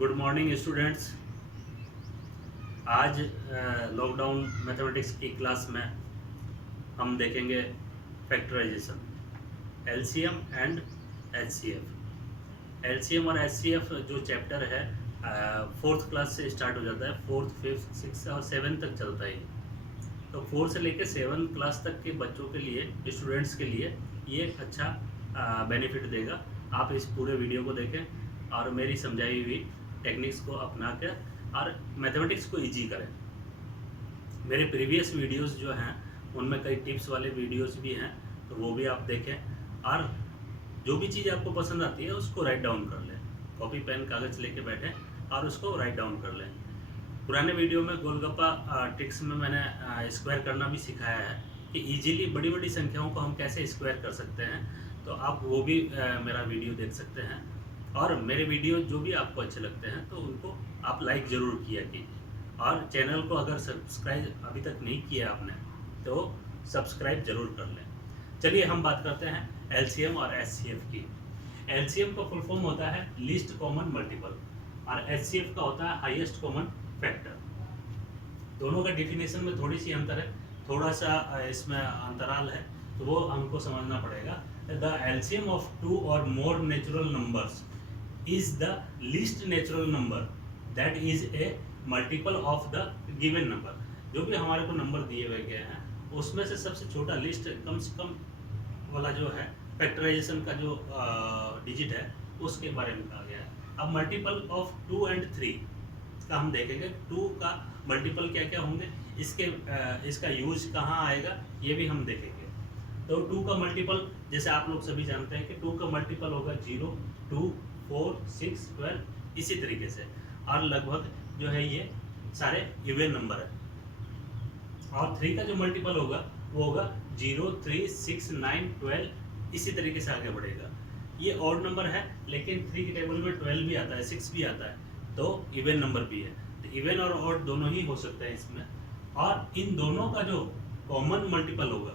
Good morning students. आज lockdown mathematics की class में हम देखेंगे factorisation, LCM and HCF. LCM और एचसीएफ जो चैप्टर है फोर्थ क्लास से स्टार्ट हो जाता है, फोर्थ फिफ्थ सिक्स और सेवन तक चलता है। तो फोर्थ से लेकर सेवन क्लास तक के बच्चों के लिए, स्टूडेंट्स के लिए ये अच्छा बेनिफिट देगा। आप इस पूरे वीडियो को देखें और मेरी समझाई हुई टेक्निक्स को अपना कर और मैथमेटिक्स को इजी करें। मेरे प्रीवियस वीडियोस जो हैं उनमें कई टिप्स वाले वीडियोस भी हैं, तो वो भी आप देखें और जो भी चीज़ आपको पसंद आती है उसको राइट डाउन कर लें। कॉपी पेन कागज़ लेके बैठें और उसको राइट डाउन कर लें। पुराने वीडियो में गोलगप्पा ट्रिक्स में मैंने स्क्वायर करना भी सिखाया है कि इजीली बड़ी बड़ी संख्याओं को हम कैसे स्क्वायर कर सकते हैं, तो आप वो भी मेरा वीडियो देख सकते हैं। और मेरे वीडियो जो भी आपको अच्छे लगते हैं तो उनको आप लाइक ज़रूर किया कीजिए, और चैनल को अगर सब्सक्राइब अभी तक नहीं किया आपने तो सब्सक्राइब ज़रूर कर लें। चलिए हम बात करते हैं एलसीएम और एचसीएफ की। एलसीएम का फुल फॉर्म होता है लीस्ट कॉमन मल्टीपल और एचसीएफ का होता है हाईएस्ट कॉमन फैक्टर। दोनों का डिफिनेशन में थोड़ी सी अंतर है, थोड़ा सा इसमें अंतराल है, तो वो हमको समझना पड़ेगा। द एलसीएम ऑफ टू और more natural numbers is the least natural number that is a multiple of the given number. जो भी हमारे को नंबर दिए हुए गए हैं उसमें से सबसे छोटा लिस्ट कम से कम वाला जो है फैक्टराइजेशन का जो डिजिट है उसके बारे में कहा गया है। अब मल्टीपल ऑफ 2 एंड 3 का हम देखेंगे, 2 का मल्टीपल क्या क्या होंगे, इसका यूज कहाँ आएगा ये भी हम देखेंगे। तो 2 का मल्टीपल जैसे आप लोग सभी जानते हैं कि 2 का मल्टीपल होगा 0, 2, 4, 6, 12, इसी तरीके से। और लगभग जो है ये सारे इवन नंबर है। और 3 का जो मल्टीपल होगा वो होगा 0, 3, 6, 9, 12, इसी तरीके से आगे बढ़ेगा। ये ऑड नंबर है लेकिन 3 के टेबल में 12 भी आता है, 6 भी आता है, तो इवन नंबर भी है। तो इवन और ऑड दोनों ही हो सकते हैं इसमें। और इन दोनों का जो कॉमन मल्टीपल होगा,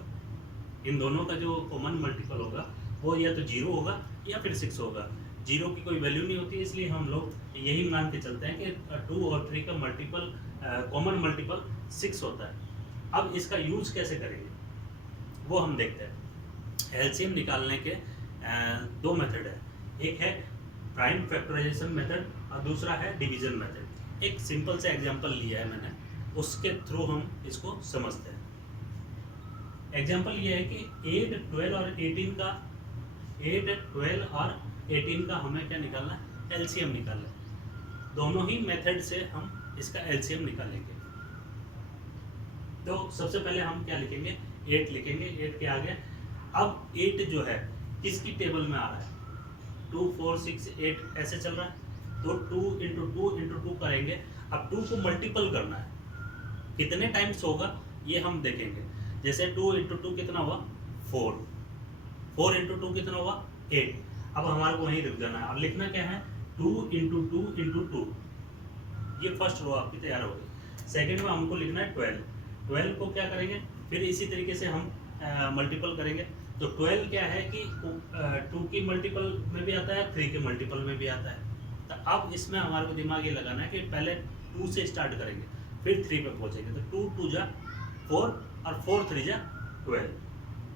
इन दोनों का जो कॉमन मल्टीपल होगा वो या तो 0 होगा या फिर 6 होगा। 0 की कोई वैल्यू नहीं होती, इसलिए हम लोग यही मान के चलते हैं कि 2 और 3 का मल्टीपल कॉमन मल्टीपल 6 होता है। अब इसका यूज कैसे करेंगे वो हम देखते हैं। एलसीएम निकालने के दो मेथड है, एक है प्राइम फैक्टराइजेशन मेथड और दूसरा है डिवीजन मेथड। एक सिंपल से एग्जांपल लिया है मैंने, उसके थ्रू हम इसको समझते हैं। एग्जांपल ये है कि 8, 12 और 18 का हमें क्या निकालना है, एलसीएम निकालना है। दोनों ही मेथड से हम इसका एलसीएम निकालेंगे। तो सबसे पहले हम क्या लिखेंगे, 8 लिखेंगे, 8 के आगे। अब 8 जो है किसकी टेबल में आ रहा है, 2, 4, 6, 8 ऐसे चल रहा है, तो 2 इंटू 2 इंटू 2 करेंगे। अब 2 को मल्टीपल करना है, कितने टाइम्स होगा ये हम देखेंगे। जैसे 2 इंटू 2 कितना हुआ, 4, 4 इंटू 2 कितना हुआ, 8। अब हमारे को वहीं रुक जाना है और लिखना क्या है, 2 इंटू 2 इंटू 2। ये फर्स्ट रो आपकी तैयार हो गई। सेकेंड में हमको लिखना है 12। 12 को क्या करेंगे, फिर इसी तरीके से हम मल्टीपल करेंगे। तो 12 क्या है कि 2 की मल्टीपल में भी आता है, 3 के मल्टीपल में भी आता है। तो अब इसमें हमारे को दिमाग ये लगाना है कि पहले 2 से स्टार्ट करेंगे फिर 3 पे पहुंचेंगे। तो 2 2 जा 4 और 4 3 जा 12,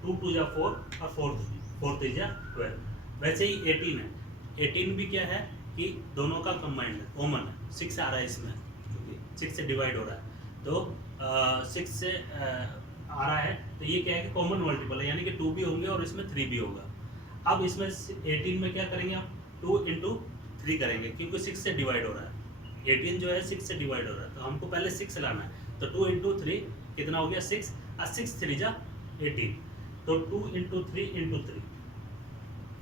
2 2 जा 4 और 4 3 जा 12। वैसे ही 18 है, 18 भी क्या है कि दोनों का कंबाइंड है, कॉमन है, 6 आ रहा है इसमें, क्योंकि 6 से डिवाइड हो रहा है, तो 6 से आ रहा है, तो ये क्या है कि कॉमन मल्टीपल है, यानी कि 2 भी होंगे और इसमें 3 भी होगा। अब इसमें 18 में क्या करेंगे हम, 2 इंटू 3 करेंगे, क्योंकि 6 से डिवाइड हो रहा है। 18 जो है 6 से डिवाइड हो रहा है, तो हमको पहले 6 लाना है। तो 2 इंटू 3 कितना हो गया, 6, और 6 3 जा 18, तो 2 इंटू 3 इंटू 3।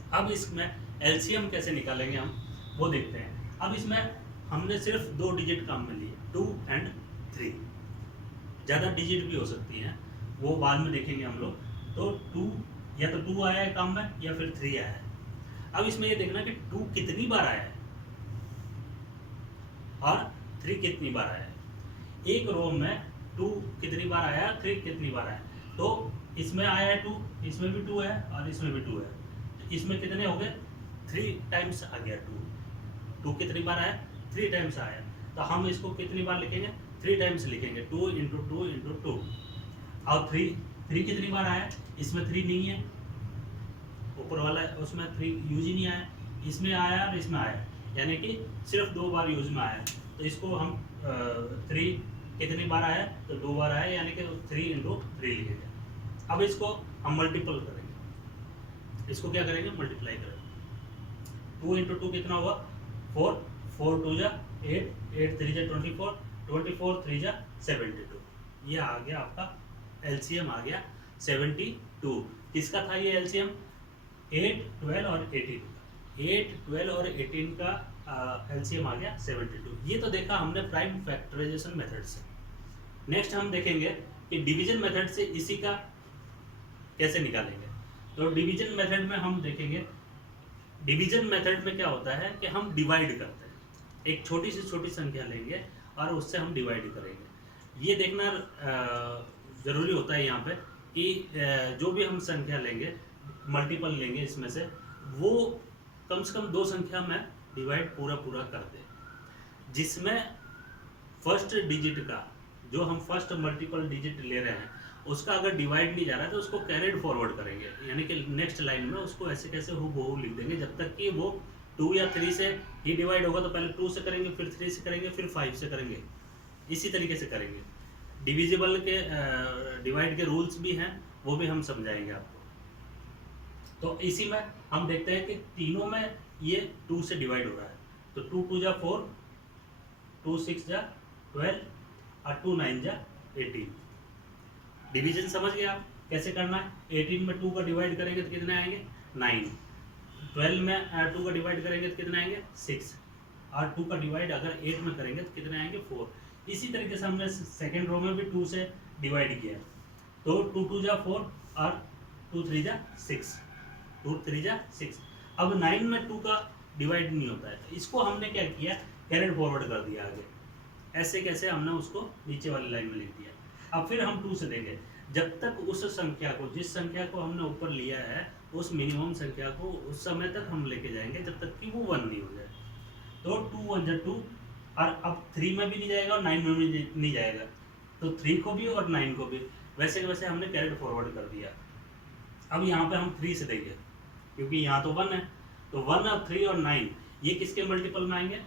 अब इसमें एलसीएम कैसे निकालेंगे हम वो देखते हैं। अब इसमें हमने सिर्फ 2 डिजिट काम में लिए, 2 एंड 3, ज़्यादा डिजिट भी हो सकती हैं, वो बाद में देखेंगे हम लोग। तो 2 या तो 2 आया है काम में या फिर 3 आया है। अब इसमें ये देखना कि 2 कितनी बार आया है और 3 कितनी बार आया है। एक रो में 2 कितनी बार आया, 3 कितनी बार आया, तो इसमें आया है 2, इसमें भी 2 है और इसमें भी 2 है, तो इसमें कितने हो गए, 3 टाइम्स आ गया 2। 2 कितनी बार आया, 3 टाइम्स आया, तो हम इसको कितनी बार लिखेंगे, 3 टाइम्स लिखेंगे, 2 इंटू 2 इंटू 2। और 3 कितनी बार आया, इसमें 3 नहीं है, ऊपर वाला उसमें 3 यूज ही नहीं आया, इसमें आया और इसमें आया, यानी कि सिर्फ 2 बार यूज में आया। तो इसको हम 3 कितनी बार आया, तो 2 बार आया, यानी कि 3 इंटू 3 लिखेंगे। अब इसको हम मल्टीपल करेंगे, इसको क्या करेंगे, मल्टीप्लाई करेंगे। 2 इंटू 2 कितना हुआ, 4, 4 2 जा 8, 8 3 जा 24, 24 3 जा 72। ये आ गया आपका एलसीएम, आ गया 72। किसका था ये एलसीएम, 8 12 और 18, 8 12 और 18 का एलसीएम आ गया 72। ये तो देखा हमने प्राइम फैक्टराइजेशन मेथड से। नेक्स्ट हम देखेंगे कि डिवीजन मेथड से इसी का कैसे निकालेंगे। तो डिवीजन मेथड में हम देखेंगे, डिवीजन मेथड में क्या होता है कि हम डिवाइड करते हैं, एक छोटी से छोटी संख्या लेंगे और उससे हम डिवाइड करेंगे। ये देखना ज़रूरी होता है यहाँ पे कि जो भी हम संख्या लेंगे, मल्टीपल लेंगे इसमें से, वो कम से कम 2 संख्या में डिवाइड पूरा कर दे, जिसमें फर्स्ट डिजिट का, जो हम फर्स्ट मल्टीपल डिजिट ले रहे हैं, उसका अगर डिवाइड नहीं जा रहा है तो उसको कैरिड फॉरवर्ड करेंगे, यानी कि नेक्स्ट लाइन में उसको ऐसे कैसे हूबहू लिख देंगे, जब तक कि वो 2 या 3 से ही डिवाइड होगा। तो पहले 2 से करेंगे, फिर 3 से करेंगे, फिर 5 से करेंगे, इसी तरीके से करेंगे। डिविजिबल के डिवाइड के रूल्स भी हैं, वो भी हम समझाएंगे आपको। तो इसी में हम देखते हैं कि तीनों में ये 2 से डिवाइड हो रहा है। तो 2 2 जा 4, 2 6 जा 12 और 2 9 जा 18। डिवीजन समझ गए आप कैसे करना है। 18 में 2 का डिवाइड करेंगे तो कितने आएंगे, 9। 12 में 2 का डिवाइड करेंगे तो कितने आएंगे, 6। और 2 का डिवाइड अगर 8 में करेंगे तो कितने आएंगे, 4। इसी तरीके से हमने सेकेंड रो में भी 2 से डिवाइड किया। तो 2 2 जा 4 और 2 3 जा 6, 2 3 जा 6। अब 9 में 2 का डिवाइड नहीं होता है, तो इसको हमने क्या किया, कैरिड फॉरवर्ड कर दिया आगे। ऐसे कैसे हमने उसको नीचे वाली लाइन में लिख दिया। अब फिर हम 2 से देंगे, जब तक उस संख्या को, जिस संख्या को हमने ऊपर लिया है, उस मिनिमम संख्या को उस समय तक हम लेके जाएंगे जब तक कि वो 1 नहीं हो जाए। तो 2 1 जा 2, और अब 3 में भी नहीं जाएगा और 9 में भी नहीं जाएगा, तो 3 को भी और 9 को भी वैसे के वैसे हमने कैरिड फॉरवर्ड कर दिया। अब यहाँ पे हम 3 से देंगे, क्योंकि यहाँ तो 1 है, तो 1 और 3 और 9 ये किसके मल्टीपल में आएंगे,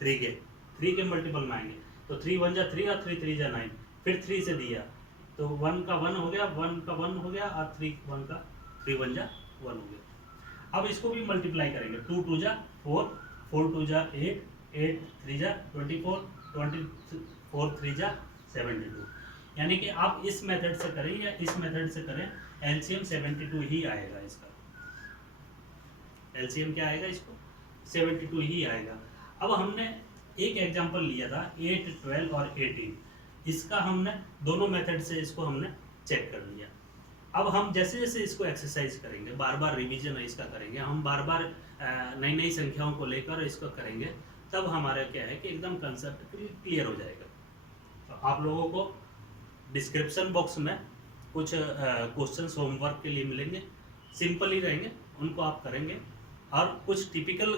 3 के मल्टीपल में आएंगे। तो 3 1 जा 3 और 3 3 जा 9, फिर 3 से दिया तो 1 का 1 हो गया, 1 का 1 हो गया, और 3 1 का 3 1 जा 1 हो गया। अब इसको भी मल्टीप्लाई करेंगे, 2 2 जा 4, 4 2 जा 8, 8 3 जा 24, 24 3 जा 72। यानी कि आप इस मेथड से करें या इस मेथड से करें, एलसीएम 72 ही आएगा। इसका एलसीएम क्या आएगा, इसको 72 ही आएगा। अब हमने एक एग्जांपल लिया था 8 12 और 18, इसका हमने दोनों मेथड से इसको हमने चेक कर लिया। अब हम जैसे जैसे इसको एक्सरसाइज करेंगे, बार बार रिवीजन इसका करेंगे, हम बार बार नई नई संख्याओं को लेकर इसको करेंगे, तब हमारा क्या है कि एकदम कंसेप्ट क्लियर हो जाएगा। तो आप लोगों को डिस्क्रिप्शन बॉक्स में कुछ क्वेश्चंस होमवर्क के लिए मिलेंगे, सिंपल ही रहेंगे, उनको आप करेंगे। और कुछ टिपिकल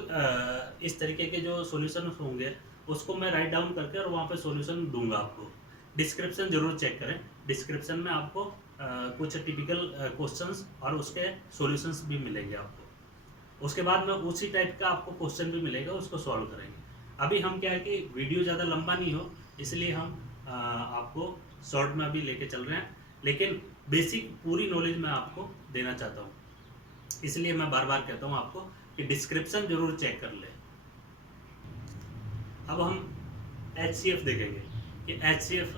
इस तरीके के जो सॉल्यूशन होंगे उसको मैं राइट डाउन करके और वहाँ पे सॉल्यूशन दूंगा आपको। डिस्क्रिप्शन जरूर चेक करें, डिस्क्रिप्शन में आपको कुछ टिपिकल क्वेश्चंस और उसके सॉल्यूशंस भी मिलेंगे आपको। उसके बाद में उसी टाइप का आपको क्वेश्चन भी मिलेगा, उसको सॉल्व करेंगे। अभी हम क्या है कि वीडियो ज़्यादा लंबा नहीं हो, इसलिए हम आपको शॉर्ट में अभी लेके चल रहे हैं, लेकिन बेसिक पूरी नॉलेज मैं आपको देना चाहता हूँ, इसलिए मैं बार बार कहता हूँ आपको कि डिस्क्रिप्शन जरूर चेक कर ले। अब हम HCF देखेंगे कि HCF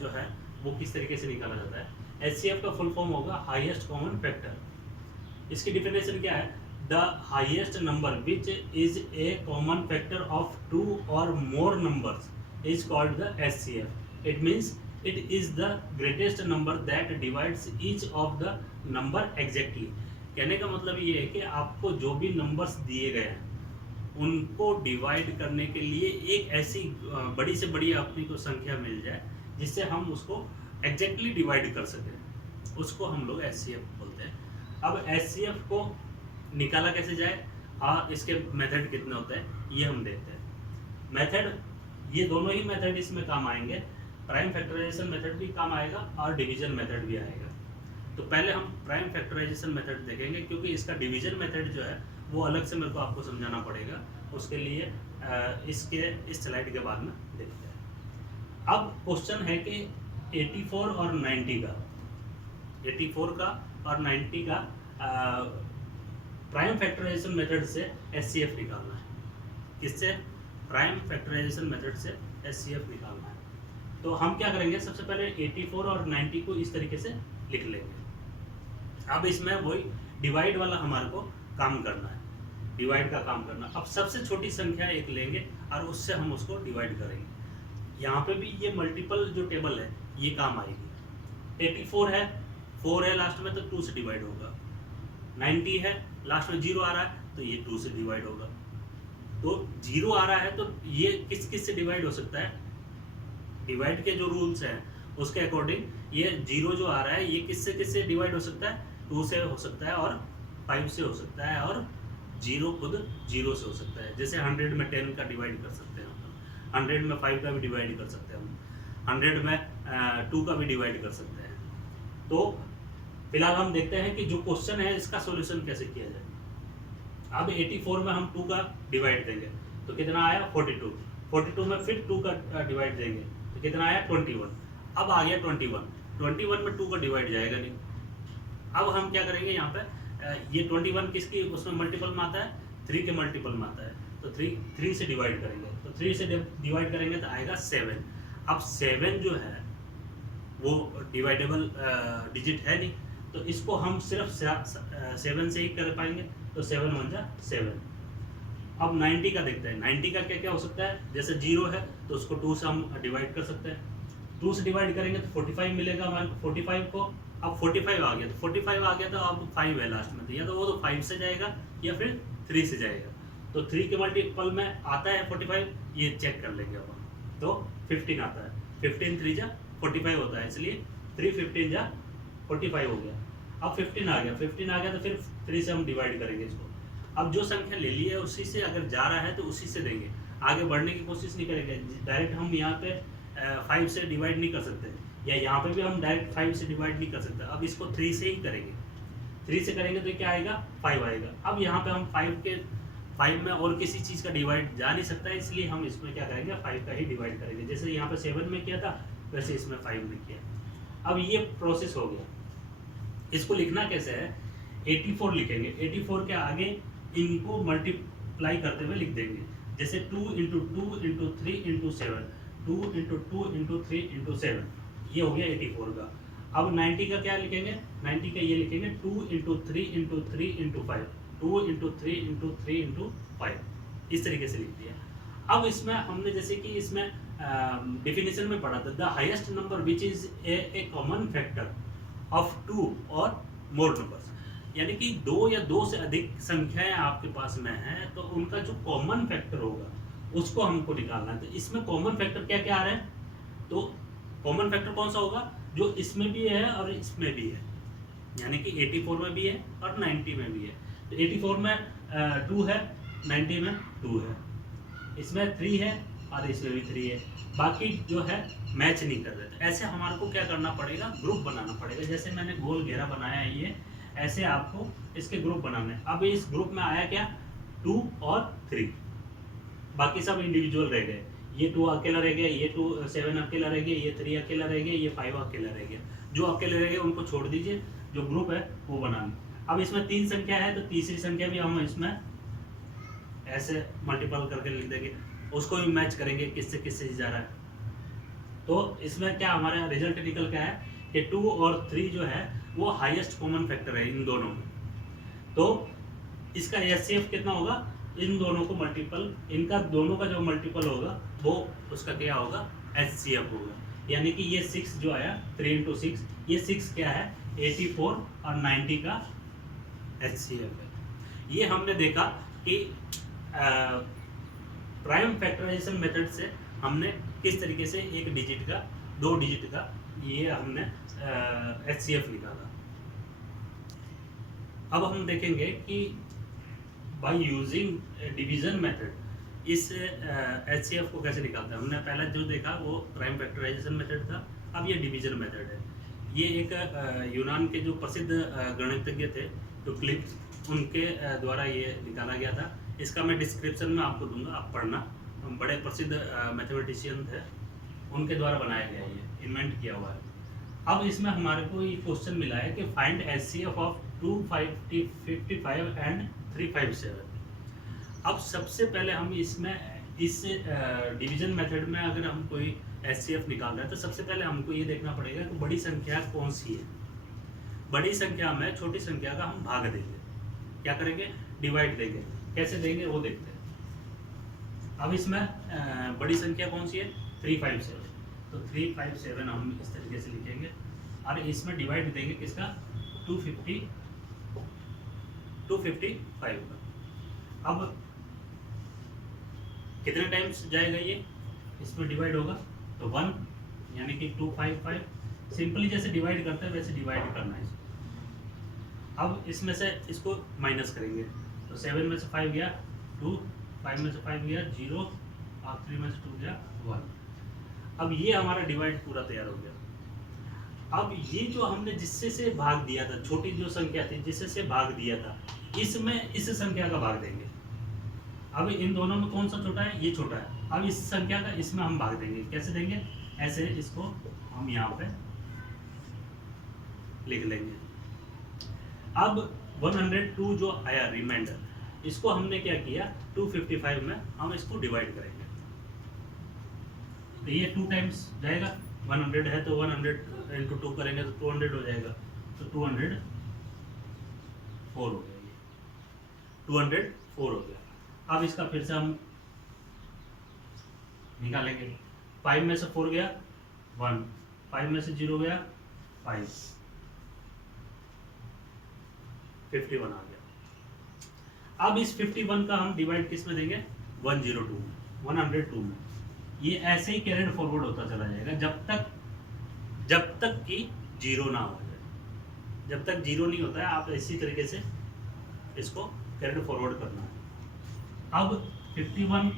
जो है वो किस तरीके से निकाला जाता है। HCF का फुल फॉर्म होगा हाईएस्ट कॉमन फैक्टर। इसकी डिफिनेशन क्या है, the highest number which is a common factor of 2 और मोर numbers is called the HCF। It means it is the greatest number that divides each of the number exactly. कहने का मतलब ये है कि आपको जो भी नंबर्स दिए गए हैं उनको डिवाइड करने के लिए एक ऐसी बड़ी से बड़ी अपनी को संख्या मिल जाए जिससे हम उसको एग्जैक्टली डिवाइड कर सकें, उसको हम लोग HCF बोलते हैं। अब HCF को निकाला कैसे जाए और इसके मेथड कितने होते हैं ये हम देखते हैं। मेथड, ये दोनों ही मेथड इसमें काम आएंगे, प्राइम फैक्टराइजेशन मेथड भी काम आएगा और डिवीजन मेथड भी आएगा। तो पहले हम प्राइम फैक्टराइजेशन मेथड देखेंगे, क्योंकि इसका डिवीजन मेथड जो है वो अलग से मेरे को आपको समझाना पड़ेगा, उसके लिए इसके इस स्लाइड के बाद में देखते हैं। अब क्वेश्चन है कि 84 और 90 का, 84 का और 90 का प्राइम फैक्टराइजेशन मेथड से एचसीएफ निकालना है। किससे? प्राइम फैक्टराइजेशन मेथड से एचसीएफ निकालना है। तो हम क्या करेंगे, सबसे पहले 84 और 90 को इस तरीके से लिख लेंगे। अब इसमें वही डिवाइड वाला हमारे को काम करना है, डिवाइड का काम करना। अब सबसे छोटी संख्या एक लेंगे और उससे हम उसको डिवाइड करेंगे। यहाँ पे भी ये मल्टीपल जो टेबल है ये काम आएगी। 84 है, 4 है लास्ट में, तो 2 से डिवाइड होगा। 90 है, लास्ट में 0 आ रहा है, तो ये 2 से डिवाइड होगा। तो 0 आ रहा है तो ये किस किस से डिवाइड हो सकता है? डिवाइड के जो रूल्स हैं उसके अकॉर्डिंग ये 0 जो आ रहा है ये किससे किससे डिवाइड हो सकता है? 2 से हो सकता है और 5 से हो सकता है, और 0 खुद 0 से हो सकता है। जैसे 100 में 10 का डिवाइड कर सकते हैं हम, 100 में 5 का भी डिवाइड कर सकते हैं हम, 100 में 2 का भी डिवाइड कर सकते हैं। तो फिलहाल हम देखते हैं कि जो क्वेश्चन है इसका सॉल्यूशन कैसे किया जाए। अब 84 में हम 2 का डिवाइड देंगे तो कितना आया? 42। 42 में फिर 2 का डिवाइड देंगे तो कितना आया? 21। अब आ गया 21 में 2 का डिवाइड जाएगा नहीं। अब हम क्या करेंगे, यहाँ पे ये 21 किसकी उसमें मल्टीपल में आता है? 3 के मल्टीपल में आता है, तो 3 से डिवाइड करेंगे, तो 3 से डिवाइड करेंगे तो आएगा 7। अब 7 जो है वो डिवाइडेबल डिजिट है नहीं, तो इसको हम सिर्फ 7 से ही कर पाएंगे, तो 7 1 जा 7। अब 90 का देखते हैं, 90 का क्या क्या हो सकता है? जैसे 0 है तो उसको 2 से हम डिवाइड कर सकते हैं, 2 से डिवाइड करेंगे तो 45 मिलेगा हमारे को। 45 को अब 45 आ गया, तो 45 आ गया तो अब 5 है लास्ट में, तो या तो वो तो 5 से जाएगा या फिर 3 से जाएगा। तो 3 के मल्टीपल में आता है 45, ये चेक कर लेंगे अब हम। तो 15 आता है, 15 3 जा 45 होता है, इसलिए 3 15 जा 45 हो गया। अब 15 आ गया, 15 आ गया तो फिर 3 से हम डिवाइड करेंगे इसको। अब जो संख्या ले ली है उसी से अगर जा रहा है तो उसी से देंगे, आगे बढ़ने की कोशिश नहीं करेंगे। डायरेक्ट हम यहाँ पे 5 से डिवाइड नहीं कर सकते, या यहाँ पे भी हम डायरेक्ट 5 से डिवाइड नहीं कर सकते। अब इसको 3 से ही करेंगे, 3 से करेंगे तो क्या आएगा? 5 आएगा। अब यहाँ पे हम 5 में और किसी चीज़ का डिवाइड जा नहीं सकता है, इसलिए हम इसमें क्या करेंगे? 5 का ही डिवाइड करेंगे। जैसे यहाँ पे 7 में किया था वैसे इसमें 5 में किया। अब ये प्रोसेस हो गया। इसको लिखना कैसे है? 84 लिखेंगे, 84 के आगे इनको मल्टीप्लाई करते हुए लिख देंगे। जैसे 2 × 2 × 3 × 7, 2 × 2 × 3 × 7, ये हो गया 84 का। अब 90 का क्या लिखेंगे? 90 का ये लिखेंगे 2 × 3 × 3 × 5, 2 × 3 × 3 × 5, इस तरीके से लिख दिया। अब इसमें हमने जैसे कि इसमें डिफिनेशन में पढ़ा था, the highest number which is a common factor of 2 और मोर नंबर्स, यानी कि 2 या 2 से अधिक संख्याएं आपके पास में हैं तो उनका जो कॉमन फैक्टर होगा उसको हमको निकालना है। तो इसमें कॉमन फैक्टर क्या क्या आ रहे हैं? तो कॉमन फैक्टर कौन सा होगा? जो इसमें भी है और इसमें भी है, यानी कि 84 में भी है और 90 में भी है। तो 84 में 2 है, 90 में 2 है, इसमें 3 है और इसमें भी 3 है, बाकी जो है मैच नहीं कर रहे। तो ऐसे हमारे को क्या करना पड़ेगा? ग्रुप बनाना पड़ेगा। जैसे मैंने गोल घेरा बनाया है, ये ऐसे आपको इसके ग्रुप बनाने हैं। अब इस ग्रुप में आया क्या? 2 और 3, बाकी सब इंडिविजुअल रह गए। ये 2 अकेला रह गया, ये 7 अकेला रह गया, ये 3 अकेला रह गया, ये 5 अकेला रह गया। जो अकेले रह गए उनको छोड़ दीजिए, जो ग्रुप है वो बनाना। अब इसमें 3 संख्या है तो तीसरी संख्या भी हम इसमें ऐसे मल्टीपल करके लिख देंगे, उसको भी मैच करेंगे किससे किससे जा रहा है। तो इसमें क्या हमारा रिजल्ट निकल क्या है कि 2 और 3 जो है वो हाईएस्ट कॉमन फैक्टर है इन दोनों में। तो इसका एचसीएफ कितना होगा? इन दोनों को मल्टीपल, इनका दोनों का जो मल्टीपल होगा वो उसका क्या होगा? एचसीएफ होगा। यानी कि ये 6 जो आया 3 × 6, ये 6 क्या है? 84 और 90 का एचसीएफ है। ये हमने देखा कि प्राइम फैक्टराइजेशन मेथड से हमने किस तरीके से एक डिजिट का, 2 डिजिट का ये हमने एचसीएफ निकाला। अब हम देखेंगे कि बाय यूजिंग डिवीजन मेथड, इस HCF को कैसे निकालते हैं। हमने पहला जो देखा वो प्राइम फैक्टराइजेशन मेथड था, अब ये डिवीजन मेथड है। ये एक यूनान के जो प्रसिद्ध गणितज्ञ थे यूक्लिड, उनके द्वारा ये निकाला गया था। इसका मैं डिस्क्रिप्शन में आपको दूंगा, आप पढ़ना। बड़े प्रसिद्ध मैथमेटिशियन थे, उनके द्वारा बनाया गया, ये इन्वेंट किया हुआ है। अब इसमें हमारे को ये क्वेश्चन मिला है कि फाइंड HCF ऑफ 255 एंड 357। अब सबसे पहले हम इसमें इस डिवीजन मेथड में अगर हम कोई HCF निकाल रहे हैं तो सबसे पहले हमको ये देखना पड़ेगा कि बड़ी संख्या कौन सी है। बड़ी संख्या में छोटी संख्या का हम भाग देंगे, क्या करेंगे, डिवाइड देंगे। कैसे देंगे वो देखते हैं। अब इसमें बड़ी संख्या कौन सी है, 357। तो 357 हम इस तरीके से लिखेंगे और इसमें डिवाइड देंगे किसका, 255 का। अब कितने टाइम्स जाएगा ये, इसमें डिवाइड होगा तो 1, यानी कि 255। सिंपली जैसे डिवाइड करते हैं वैसे डिवाइड करना है इसको। अब इसमें से इसको माइनस करेंगे तो 7 में से 5 गया 2, 5 में से 5 गया 0 और 3 में से 2 गया 1। अब ये हमारा डिवाइड पूरा तैयार हो गया। अब ये जो हमने जिससे से भाग दिया था, छोटी जो संख्या थी जिससे से भाग दिया था, इसमें इस संख्या का भाग देंगे। अब इन दोनों में कौन सा छोटा है, ये छोटा है। अब इस संख्या का इसमें हम भाग देंगे। कैसे देंगे, ऐसे इसको हम यहाँ पे लिख लेंगे। अब 102 जो आया रिमाइंडर, इसको हमने क्या किया, 255 में हम इसको डिवाइड करेंगे। तो ये 2 टाइम्स जाएगा, 100 है तो 100 इंटू 2 करेंगे तो 200 हो जाएगा। तो 204 हो गया, ये 204 हो गया। अब इसका फिर से हम निकालेंगे। 5 में से 4 गया 1, 5 में से 0 गया 5, 51 आ गया। अब इस 51 का हम डिवाइड किस में देंगे, 102 में। ये ऐसे ही कैरिड फॉरवर्ड होता चला जाएगा जब तक कि 0 ना हो जाए। जब तक 0 नहीं होता है आप इसी तरीके से इसको कैरिड फॉरवर्ड करना है। अब 51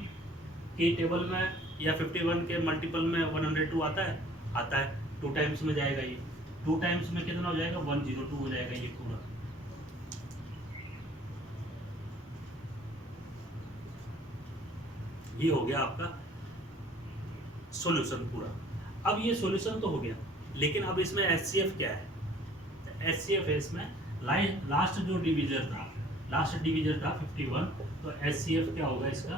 के टेबल में या 51 के मल्टीपल में 102 आता है 2 टाइम्स में जाएगा। ये 2 टाइम्स में कितना हो जाएगा, 102 हो जाएगा ये पूरा। ये हो गया आपका सॉल्यूशन पूरा। अब ये सॉल्यूशन तो हो गया, लेकिन अब इसमें HCF क्या है। HCF है इसमें लास्ट जो डिवीजर था, लास्ट डिवीजर था 51, तो HCF क्या होगा इसका,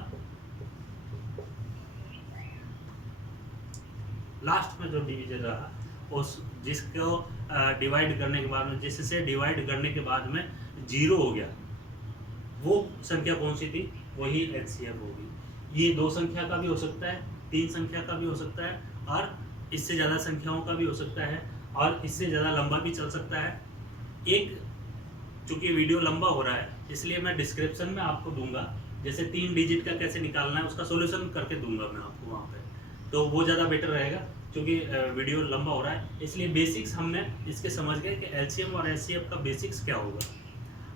लास्ट में जो डिवीजर रहा उस जिसको डिवाइड करने के बाद में, जिससे डिवाइड करने के बाद में 0 हो गया, वो संख्या कौन सी थी, वही HCF होगी। ये 2 संख्या का भी हो सकता है, 3 संख्या का भी हो सकता है, और इससे ज़्यादा संख्याओं का भी हो सकता है, और इससे ज़्यादा लंबा भी चल सकता है। चूँकि वीडियो लंबा हो रहा है इसलिए मैं डिस्क्रिप्शन में आपको दूंगा, जैसे 3 डिजिट का कैसे निकालना है उसका सॉल्यूशन करके दूंगा मैं आपको वहाँ पे, तो वो ज़्यादा बेटर रहेगा। क्योंकि वीडियो लंबा हो रहा है इसलिए बेसिक्स हमने इसके समझ गए कि LCM और HCF का बेसिक्स क्या होगा।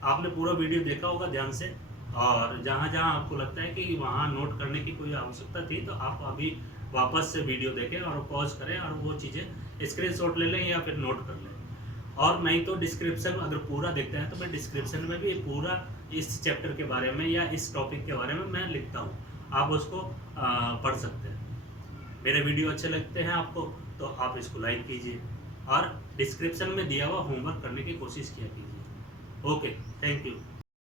आपने पूरा वीडियो देखा होगा ध्यान से, और जहाँ जहाँ आपको लगता है कि वहाँ नोट करने की कोई आवश्यकता थी तो आप अभी वापस से वीडियो देखें और पॉज करें और वो चीज़ें स्क्रीनशॉट ले लें या फिर नोट कर लें। और नहीं तो डिस्क्रिप्शन अगर पूरा देखते हैं तो मैं डिस्क्रिप्शन में भी पूरा इस चैप्टर के बारे में या इस टॉपिक के बारे में मैं लिखता हूँ, आप उसको पढ़ सकते हैं। मेरे वीडियो अच्छे लगते हैं आपको तो आप इसको लाइक कीजिए और डिस्क्रिप्शन में दिया हुआ होमवर्क करने की कोशिश किया कीजिए। Okay, thank you.